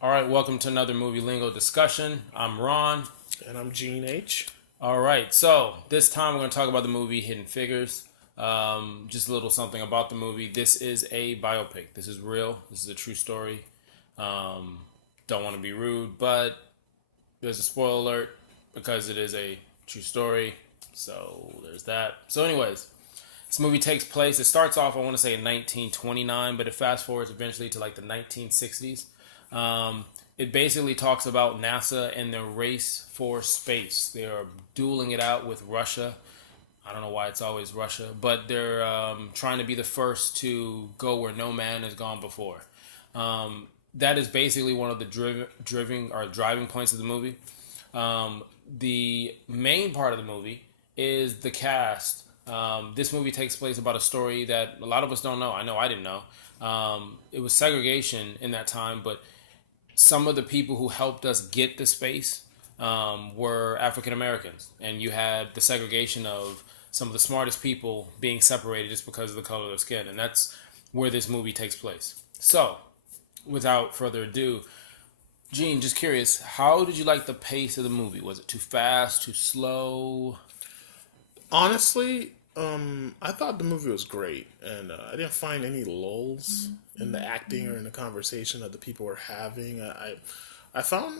All right, welcome to another movie lingo discussion. I'm Ron. And I'm Gene H. All right, so this time we're going to talk about the movie Hidden Figures. Just a little something about the movie. This is a biopic. This is real. This is a true story. Um, don't want to be rude, but there's a spoiler alert because it is a true story. So there's that. So, anyways, this movie takes place. It starts off, I want to say, in 1929, but it fast forwards eventually to like the 1960s. Um, it basically talks about NASA and their race for space. They are dueling it out with Russia. I don't know why it's always Russia, but they're trying to be the first to go where no man has gone before. That is basically one of the driving points of the movie. The main part of the movie is the cast. This movie takes place about a story that a lot of us don't know. I know I didn't know. It was segregation in that time, but some of the people who helped us get to space were African Americans, and you had the segregation of some of the smartest people being separated just because of the color of their skin, and that's where this movie takes place. So, without further ado, Gene, just curious, how did you like the pace of the movie? Was it too fast, too slow? Honestly, I thought the movie was great, and I didn't find any lulls in the acting or in the conversation that the people were having. I found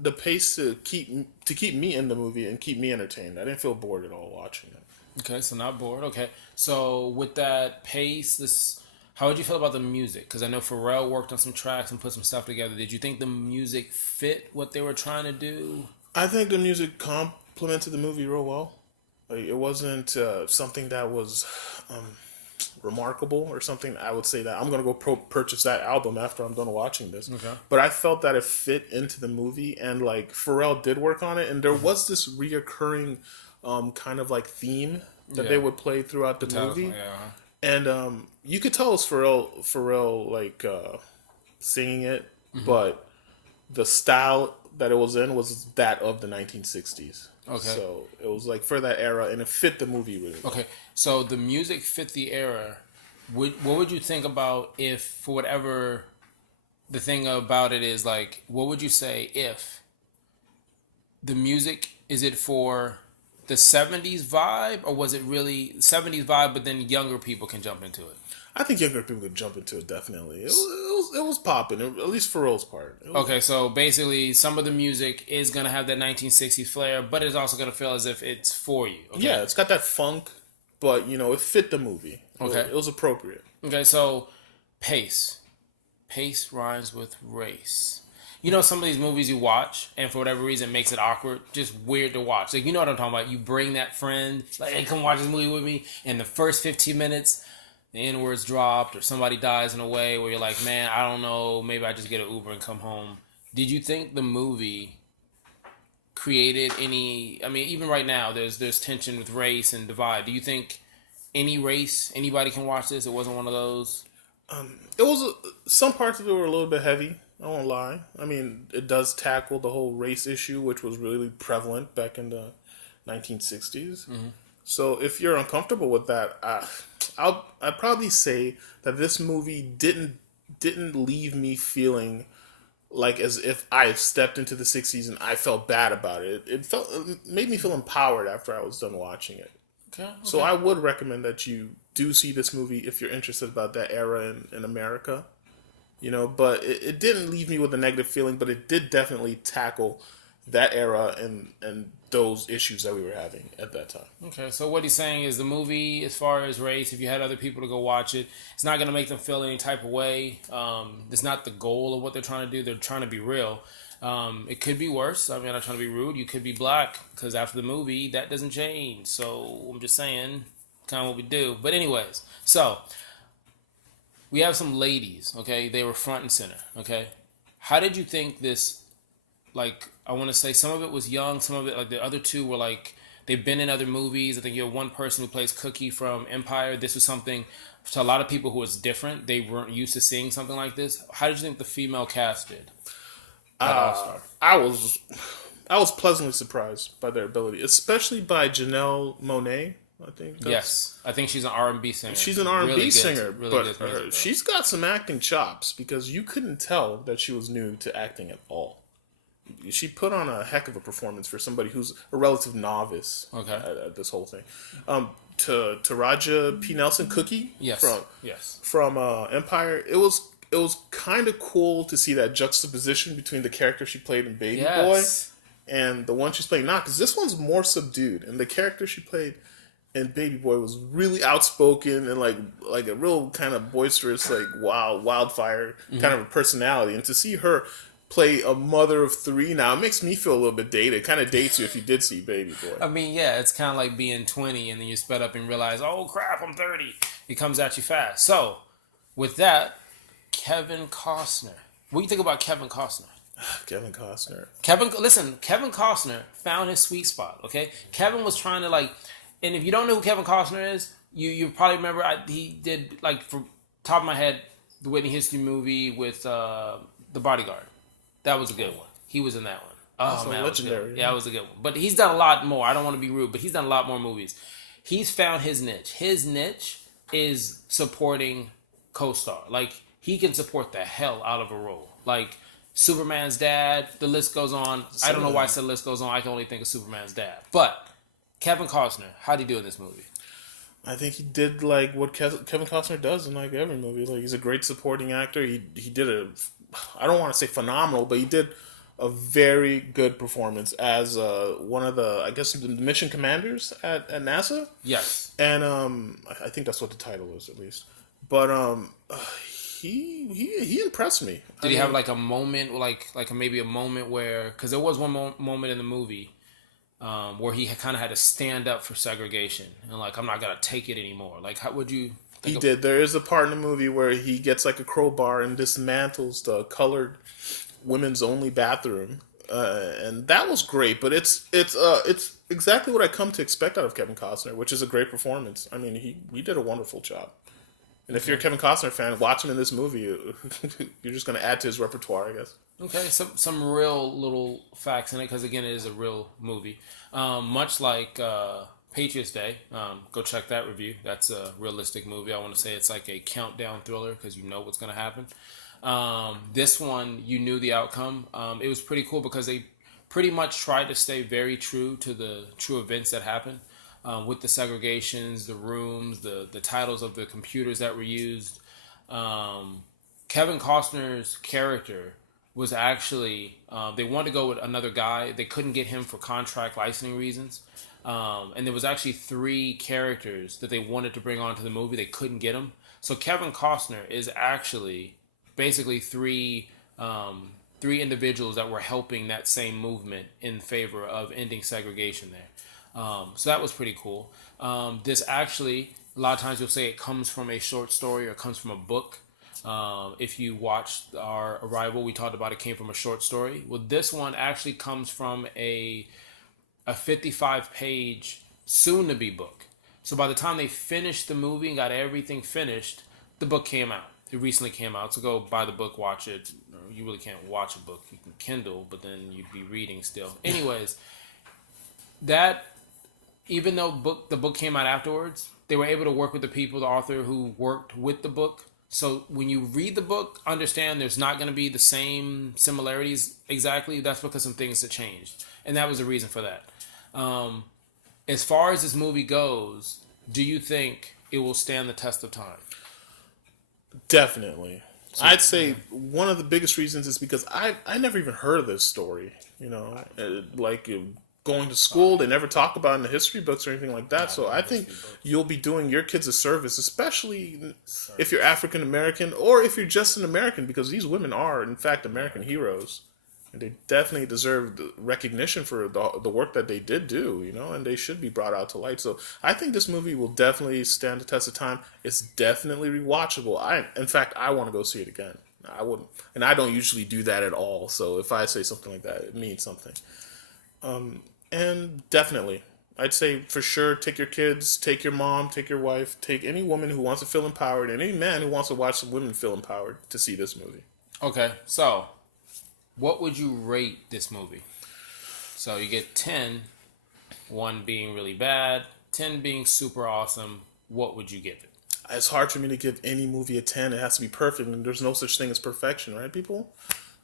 the pace to keep me in the movie and keep me entertained. I didn't feel bored at all watching it. Okay, so not bored. Okay, so with that pace, how did you feel about the music? Because I know Pharrell worked on some tracks and put some stuff together. Did you think the music fit what they were trying to do? I think the music complemented the movie real well. Like, it wasn't something that was remarkable or something. I would say that I'm gonna go purchase that album after I'm done watching this. Okay. But I felt that it fit into the movie, and like Pharrell did work on it, and there was this reoccurring kind of like theme that they Yeah. would play throughout the Metallica. movie, Yeah. and you could tell it was Pharrell like singing it, but the style that it was in was that of the 1960s. Okay. So it was like for that era, and it fit the movie really well. Okay. So the music fit the era. What would you think about if, for whatever the thing about it is, like, what would you say if the music is it for the 70s vibe, or was it really 70s vibe but then younger people can jump into it? I think younger people could jump into it definitely. It was popping, at least for Pharrell's part. Okay, so basically some of the music is going to have that 1960s flair, but it's also going to feel as if it's for you. Okay. Yeah, it's got that funk, but it fit the movie. Okay. It was appropriate. Okay, so pace. Pace rhymes with race. You know, some of these movies you watch, and for whatever reason, it makes it awkward, just weird to watch. Like, you know what I'm talking about? You bring that friend, like, hey, come watch this movie with me. And the first 15 minutes, the N word's dropped, or somebody dies in a way where you're like, man, I don't know, maybe I just get an Uber and come home. Did you think the movie created any? I mean, even right now, there's tension with race and divide. Do you think anybody can watch this? It wasn't one of those. It was some parts of it were a little bit heavy. I won't lie. I mean, it does tackle the whole race issue, which was really prevalent back in the 1960s. So if you're uncomfortable with that, I'd probably say that this movie didn't leave me feeling like as if I stepped into the 60s and I felt bad about it. It made me feel empowered after I was done watching it. Okay. So Okay. I would recommend that you do see this movie if you're interested about that era in America. But it didn't leave me with a negative feeling, but it did definitely tackle that era and those issues that we were having at that time. Okay, so what he's saying is the movie, as far as race, if you had other people to go watch it, it's not going to make them feel any type of way. It's not the goal of what they're trying to do. They're trying to be real. It could be worse. I mean, I'm not trying to be rude. You could be black because after the movie, that doesn't change. So I'm just saying, kind of what we do. But anyways, so we have some ladies. Okay, they were front and center. Okay, how did you think this? Like, I want to say some of it was young, some of it, like the other two were like they've been in other movies. I think you have one person who plays Cookie from Empire. This was something to a lot of people who was different. They weren't used to seeing something like this. How did you think the female cast did at All Star? I was pleasantly surprised by their ability, especially by Janelle Monet. I think. Yes, I think she's an R&B singer. She's an R&B really singer, good, but good music, she's got some acting chops because you couldn't tell that she was new to acting at all. She put on a heck of a performance for somebody who's a relative novice at this whole thing. Taraja P. Nelson, Cookie, Yes. from Empire. It was kind of cool to see that juxtaposition between the character she played in Baby Boy and the one she's playing now, because this one's more subdued, and the character she played in Baby Boy was really outspoken and like a real kind of boisterous, like wildfire kind of a personality. And to see her play a mother of three now, it makes me feel a little bit dated. It kind of dates you if you did see Baby Boy. I mean, yeah, it's kind of like being 20 and then you sped up and realize, oh crap, I'm 30. It comes at you fast. So, with that, Kevin Costner. What do you think about Kevin Costner? Kevin Costner. Kevin Costner found his sweet spot, okay? Kevin was trying to, like, and if you don't know who Kevin Costner is, you probably remember he did, like, from top of my head, the Whitney Houston movie with The Bodyguard. That was a good one. He was in that one. Oh, man. Legendary. Yeah, that was a good one. But he's done a lot more. I don't want to be rude, but he's done a lot more movies. He's found his niche. His niche is supporting co-star. Like, he can support the hell out of a role. Like, Superman's dad, the list goes on. I don't know why I said the list goes on. I can only think of Superman's dad. But Kevin Costner, how'd he do in this movie? I think he did like what Kevin Costner does in like every movie. Like, he's a great supporting actor. He did I don't want to say phenomenal, but he did a very good performance as one of the, I guess, the mission commanders at NASA. Yes. And I think that's what the title is, at least. But he impressed me. Did he have like a moment, like maybe a moment where, because there was one moment in the movie where he kind of had to stand up for segregation and like, I'm not gonna take it anymore. Like, how would you? He did. There is a part in the movie where he gets like a crowbar and dismantles the colored women's only bathroom, and that was great. But it's exactly what I come to expect out of Kevin Costner, which is a great performance. I mean, he did a wonderful job. And if you're a Kevin Costner fan, watch him in this movie. You're just going to add to his repertoire, I guess. Okay, some real little facts in it, because again, it is a real movie. Much like Patriots Day, go check that review. That's a realistic movie. I want to say it's like a countdown thriller because you know what's going to happen. This one, you knew the outcome. It was pretty cool because they pretty much tried to stay very true to the true events that happened. With the segregations, the rooms, the titles of the computers that were used. Kevin Costner's character was actually, they wanted to go with another guy. They couldn't get him for contract licensing reasons. And there was actually 3 characters that they wanted to bring onto the movie. They couldn't get him. So Kevin Costner is actually basically 3 individuals that were helping that same movement in favor of ending segregation there. So that was pretty cool. This actually, a lot of times you'll say it comes from a short story or it comes from a book. If you watched our Arrival, we talked about it came from a short story. Well, this one actually comes from a 55-page soon-to-be book. So by the time they finished the movie and got everything finished, the book came out. It recently came out. So go buy the book, watch it. You really can't watch a book. You can Kindle, but then you'd be reading still. Anyways, that... Even though the book came out afterwards, they were able to work with the people, the author who worked with the book. So when you read the book, understand there's not going to be the same similarities exactly. That's because some things have changed. And that was the reason for that. As far as this movie goes, do you think it will stand the test of time? Definitely. So, I'd say one of the biggest reasons is because I never even heard of this story. You know, going to school, they never talk about it in the history books or anything like that. So I think you'll be doing your kids a service, especially if you're African American or if you're just an American, because these women are, in fact, American heroes. And they definitely deserve recognition for the work that they did do, you know, and they should be brought out to light. So I think this movie will definitely stand the test of time. It's definitely rewatchable. In fact, I want to go see it again. I wouldn't, and I don't usually do that at all. So if I say something like that, it means something. And definitely, I'd say for sure, take your kids, take your mom, take your wife, take any woman who wants to feel empowered, and any man who wants to watch some women feel empowered to see this movie. Okay, so what would you rate this movie? So you get 10, 1 being really bad, 10 being super awesome, what would you give it? It's hard for me to give any movie a 10. It has to be perfect, and there's no such thing as perfection, right, people?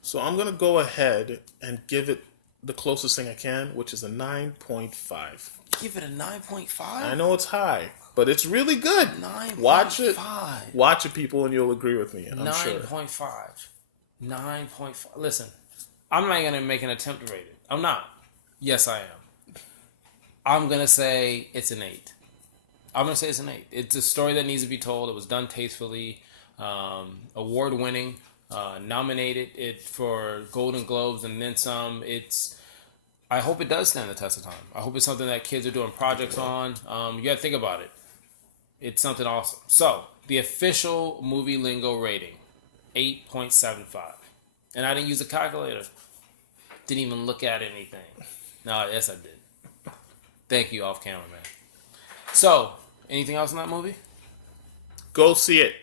So I'm going to go ahead and give it the closest thing I can, which is a 9.5. Give it a 9.5? I know it's high, but it's really good. 9.5. Watch it. Watch it, people, and you'll agree with me. I'm 9.5. sure. 9.5. Listen, I'm not going to make an attempt to rate it. I'm not. Yes, I am. I'm going to say it's an 8. I'm going to say it's an 8. It's a story that needs to be told. It was done tastefully, award-winning, nominated it for Golden Globes and then some. I hope it does stand the test of time. I hope it's something that kids are doing projects on. You got to think about it. It's something awesome. So, the official movie Lingo rating, 8.75. And I didn't use a calculator. Didn't even look at anything. No, yes, I did. Thank you, off camera, man. So, anything else in that movie? Go see it.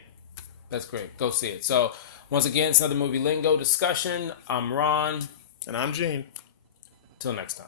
That's great. Go see it. So, once again, it's another movie Lingo discussion. I'm Ron. And I'm Gene. Till next time.